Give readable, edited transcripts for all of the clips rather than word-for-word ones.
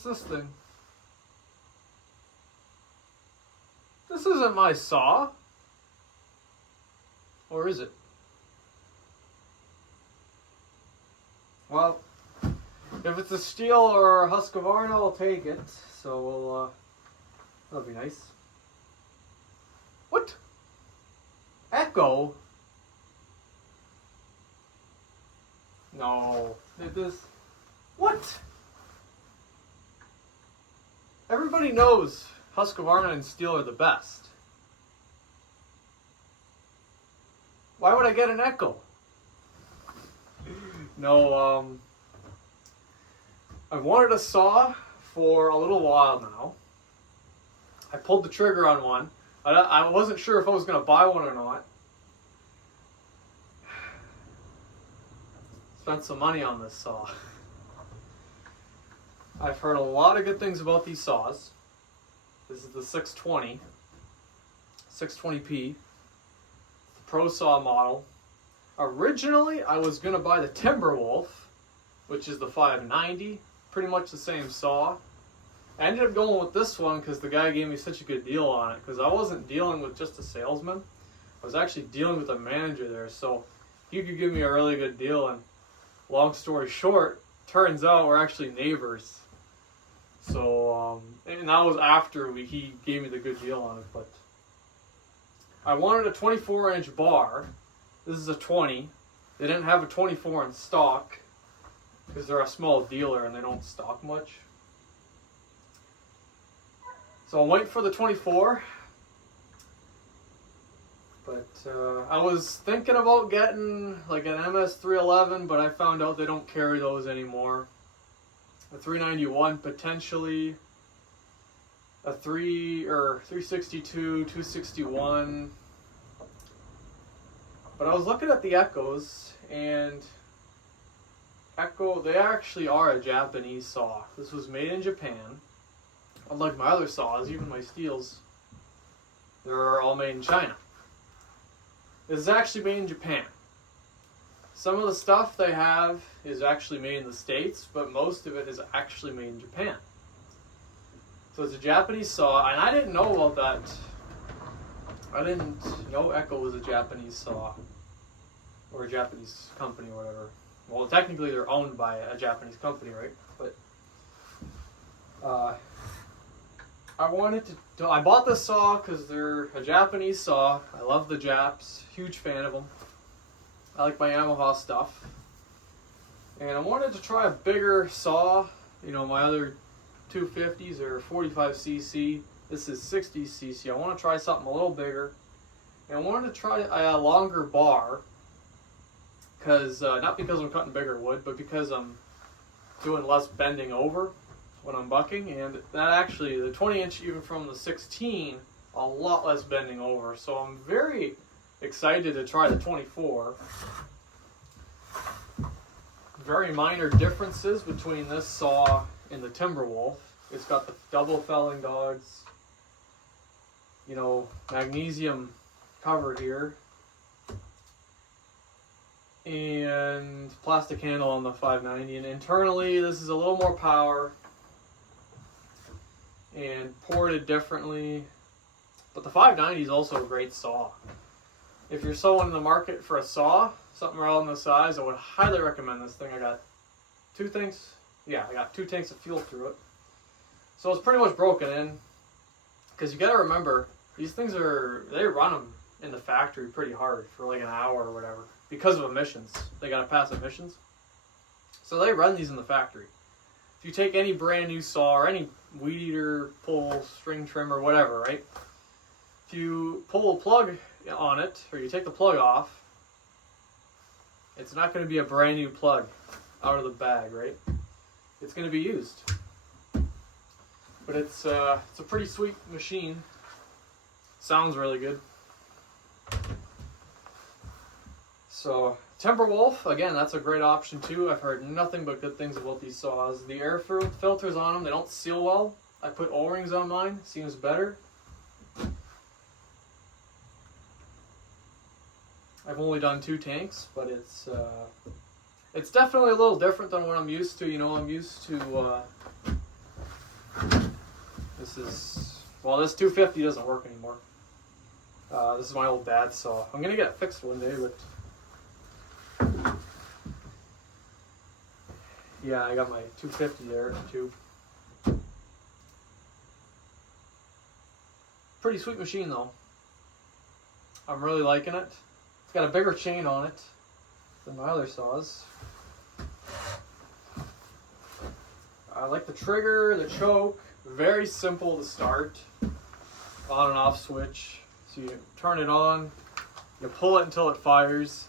What's this thing? This isn't my saw. Or is it? Well, if it's a Stihl or a Husqvarna, I'll take it. So we'll, that'll be nice. What? Echo? No. This. What? Everybody knows Husqvarna and Stihl are the best. Why would I get an Echo? No, I've wanted a saw for a little while now. I pulled the trigger on one. I wasn't sure if I was going to buy one or not. Spent some money on this saw. I've heard a lot of good things about these saws. This is the 620, 620p, the Pro Saw model. Originally, I was going to buy the Timberwolf, which is the 590, pretty much the same saw. I ended up going with this one because the guy gave me such a good deal on it, because I wasn't dealing with just a salesman. I was actually dealing with a manager there, so he could give me a really good deal. And long story short, turns out we're actually neighbors. So, and that was after he gave me the good deal on it. But I wanted a 24-inch bar. This is a 20. They didn't have a 24 in stock because they're a small dealer and they don't stock much. So I'm waiting for the 24. But I was thinking about getting like an MS311, but I found out they don't carry those anymore. A 391 potentially, a 362, 261. But I was looking at the Echoes, and Echo, they actually are a Japanese saw. This was made in Japan. Unlike my other saws, even my Stihls, they're all made in China. This is actually made in Japan. Some of the stuff they have is actually made in the States, but most of it is actually made in Japan. So it's a Japanese saw, and I didn't know about that. I didn't know Echo was a Japanese saw, or a Japanese company or whatever. Well, technically they're owned by a Japanese company, right? But I bought this saw because they're a Japanese saw. I love the Japs, huge fan of them. I like my Yamaha stuff. And I wanted to try a bigger saw. You know, my other 250s are 45cc. This is 60cc. I want to try something a little bigger. And I wanted to try a longer bar. Not because I'm cutting bigger wood, but because I'm doing less bending over when I'm bucking. And that actually, the 20-inch, even from the 16, a lot less bending over. So I'm very excited to try the 24. Very minor differences between this saw and the Timberwolf. It's got the double felling dogs, you know, magnesium cover here, and plastic handle on the 590. And internally, this is a little more power and ported differently. But the 590 is also a great saw. If you're someone in the market for a saw, something around the size, I would highly recommend this thing. I got two tanks of fuel through it. So it's pretty much broken in. Because you got to remember, these things they run them in the factory pretty hard for like an hour or whatever. Because of emissions. They got to pass emissions. So they run these in the factory. If you take any brand new saw or any weed eater, pull, string trimmer, whatever, right? If you pull a plug on it, or you take the plug off, it's not going to be a brand new plug out of the bag, right? It's going to be used. But it's a pretty sweet machine. Sounds really good. So Timberwolf, again, that's a great option too. I've heard nothing but good things about these saws. The air filters on them, they don't seal well. I put O-rings on mine, seems better. I've only done 2 tanks, but it's definitely a little different than what I'm used to. You know, I'm used to This 250 doesn't work anymore. This is my old dad's saw. I'm gonna get it fixed one day, but yeah, I got my 250 there too. Pretty sweet machine though. I'm really liking it. It's got a bigger chain on it than my other saws. I like the trigger, the choke. Very simple to start. On and off switch. So you turn it on, you pull it until it fires,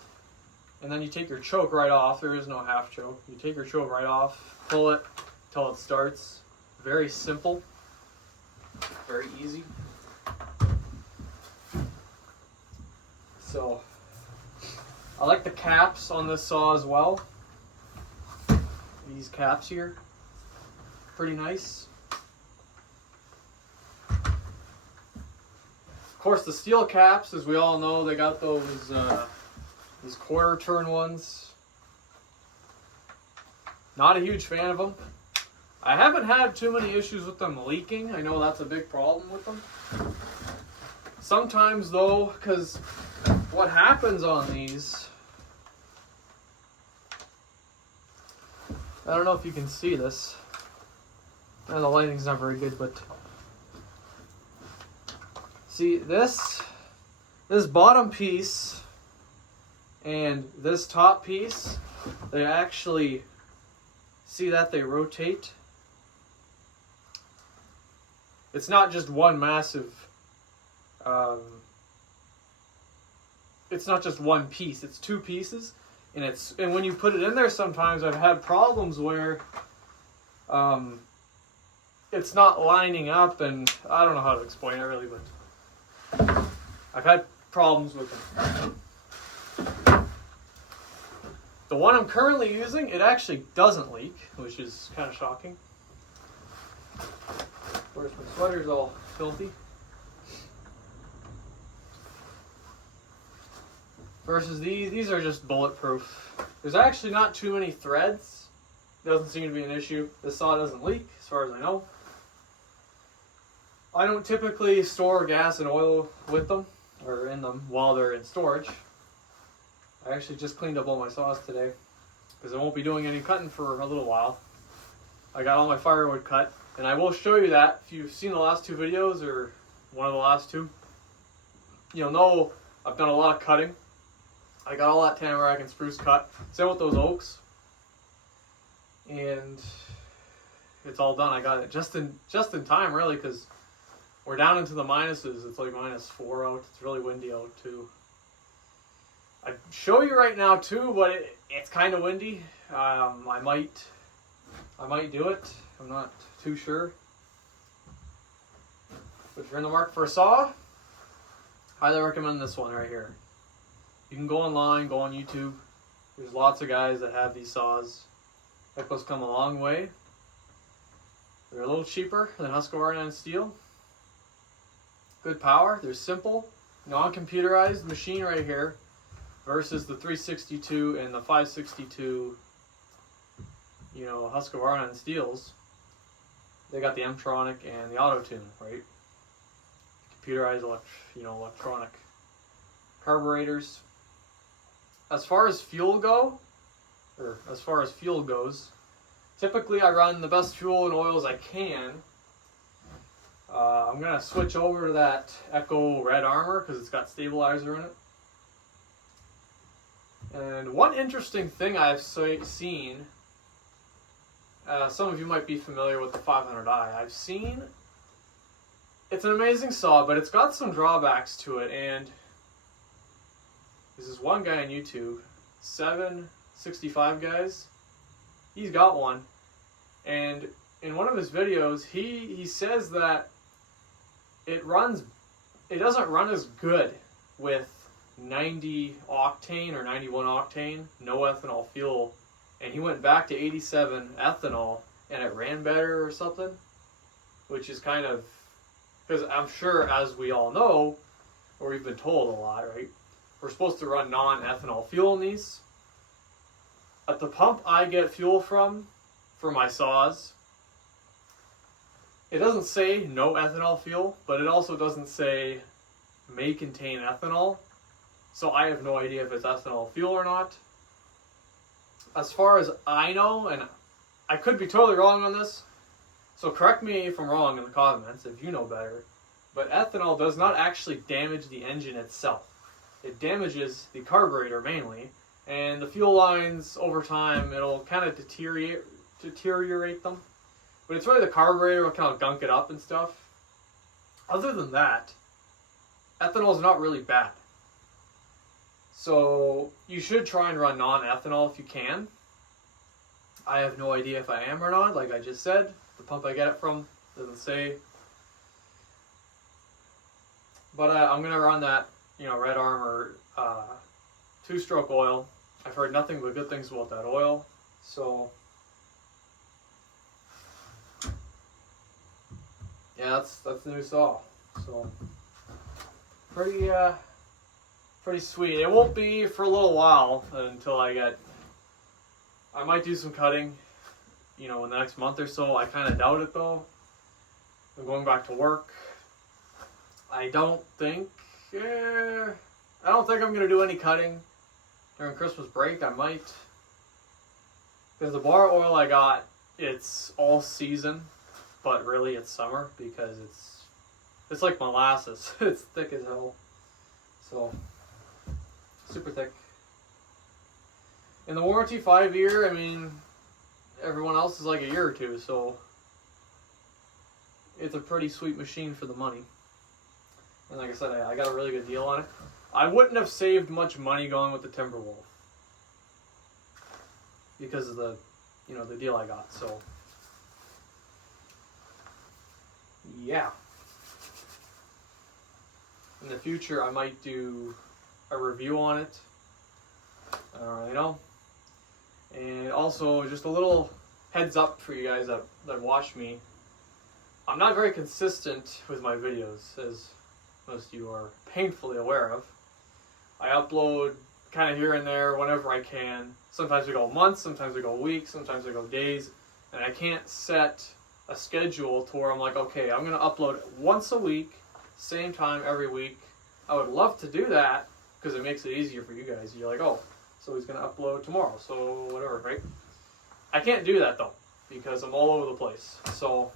and then you take your choke right off. There is no half choke. You take your choke right off, pull it until it starts. Very simple. Very easy. So, I like the caps on this saw as well. These caps here. Pretty nice. Of course, the steel caps, as we all know, they got those these quarter turn ones. Not a huge fan of them. I haven't had too many issues with them leaking. I know that's a big problem with them. Sometimes though, because what happens on these, I don't know if you can see this. The lighting's not very good, but see this bottom piece and this top piece, they actually, see that they rotate? It's not just one massive, it's not just one piece, it's two pieces. And when you put it in there, sometimes I've had problems where it's not lining up, and I don't know how to explain it really, but I've had problems with them. The one I'm currently using, it actually doesn't leak, which is kind of shocking. Of course, my sweater's all filthy. Versus these are just bulletproof. There's actually not too many threads. Doesn't seem to be an issue. This saw doesn't leak, as far as I know. I don't typically store gas and oil with them, or in them, while they're in storage. I actually just cleaned up all my saws today, because I won't be doing any cutting for a little while. I got all my firewood cut, and I will show you that. If you've seen the last two videos, or one of the last two, you'll know I've done a lot of cutting. I got all that tamarack and spruce cut. Same with those oaks. And it's all done. I got it just in time, really, because we're down into the minuses. It's like -4 out. It's really windy out too. I'd show you right now too, but it's kind of windy. I might do it. I'm not too sure. But if you're in the market for a saw, highly recommend this one right here. You can go online, go on YouTube. There's lots of guys that have these saws. Echo's come a long way. They're a little cheaper than Husqvarna and Stihl. Good power. They're simple, non-computerized machine right here versus the 362 and the 562, Husqvarna and Stihls. They got the M-Tronic and the Auto-Tune, right? Computerized, electronic carburetors. As far as fuel goes, typically I run the best fuel and oils I can. I'm going to switch over to that Echo Red Armor because it's got stabilizer in it. And one interesting thing I've seen, some of you might be familiar with the 500i. I've seen, it's an amazing saw, but it's got some drawbacks to it. And this is one guy on YouTube, 765 guys. He's got one, and in one of his videos, he says that it doesn't run as good with 90 octane or 91 octane, no ethanol fuel, and he went back to 87 ethanol, and it ran better or something, which is kind of, because I'm sure, as we all know, or we've been told a lot, right? We're supposed to run non-ethanol fuel in these. At the pump I get fuel from, for my saws, It doesn't say no ethanol fuel, but it also doesn't say may contain ethanol. So I have no idea if it's ethanol fuel or not. As far as I know, and I could be totally wrong on this, so correct me if I'm wrong in the comments if you know better, but ethanol does not actually damage the engine itself. It damages the carburetor mainly, and the fuel lines over time, it'll kind of deteriorate them. But it's really the carburetor will kind of gunk it up and stuff. Other than that, ethanol is not really bad. So you should try and run non-ethanol if you can. I have no idea if I am or not. Like I just said, the pump I get it from doesn't say. But I'm going to run that, Red Armor 2-stroke oil. I've heard nothing but good things about that oil. So yeah, that's the new saw. So pretty sweet. It won't be for a little while until I might do some cutting, in the next month or so. I kind of doubt it though. I'm going back to work. I don't think I'm going to do any cutting during Christmas break. I might. Because the bar oil I got, it's all season, but really it's summer because it's like molasses. It's thick as hell. So, super thick. In the warranty 5-year, everyone else is like a year or two, so it's a pretty sweet machine for the money. And like I said, I got a really good deal on it. I wouldn't have saved much money going with the Timberwolf because of the deal I got. So yeah. In the future, I might do a review on it. I don't really know. And also, just a little heads up for you guys that watch me. I'm not very consistent with my videos, as most of you are painfully aware of. I upload kind of here and there whenever I can. Sometimes we go months, sometimes we go weeks, sometimes we go days. And I can't set a schedule to where I'm like, okay, I'm going to upload once a week, same time every week. I would love to do that because it makes it easier for you guys. You're like, oh, so he's going to upload tomorrow, so whatever, right? I can't do that though because I'm all over the place. So,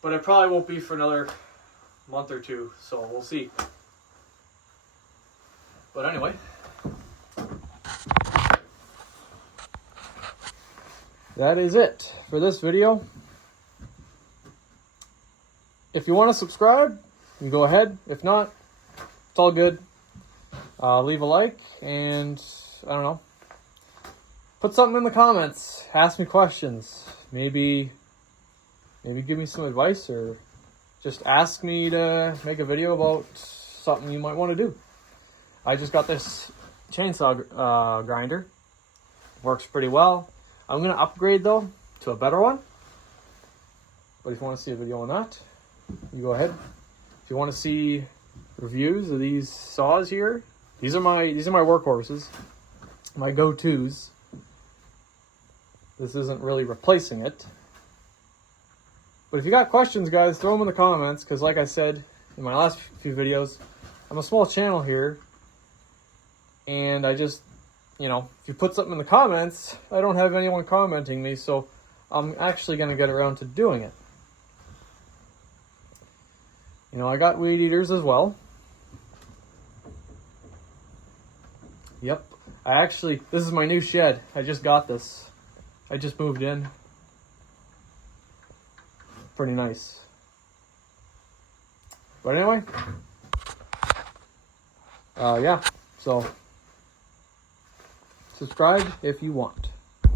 but it probably won't be for another month or two, so we'll see. But anyway, that is it for this video. If you want to subscribe, you can go ahead. If not, it's all good. Leave a like and, I don't know, put something in the comments. Ask me questions. Maybe give me some advice or just ask me to make a video about something you might want to do. I just got this chainsaw grinder. Works pretty well. I'm going to upgrade though to a better one. But if you want to see a video on that, you go ahead. If you want to see reviews of these saws here, these are my workhorses, my go-tos. This isn't really replacing it. But if you got questions, guys, throw them in the comments, because like I said in my last few videos, I'm a small channel here, and I just, if you put something in the comments, I don't have anyone commenting me, so I'm actually going to get around to doing it. I got weed eaters as well. Yep. This is my new shed. I just got this. I just moved in. Pretty nice. But anyway. Yeah. So, subscribe if you want.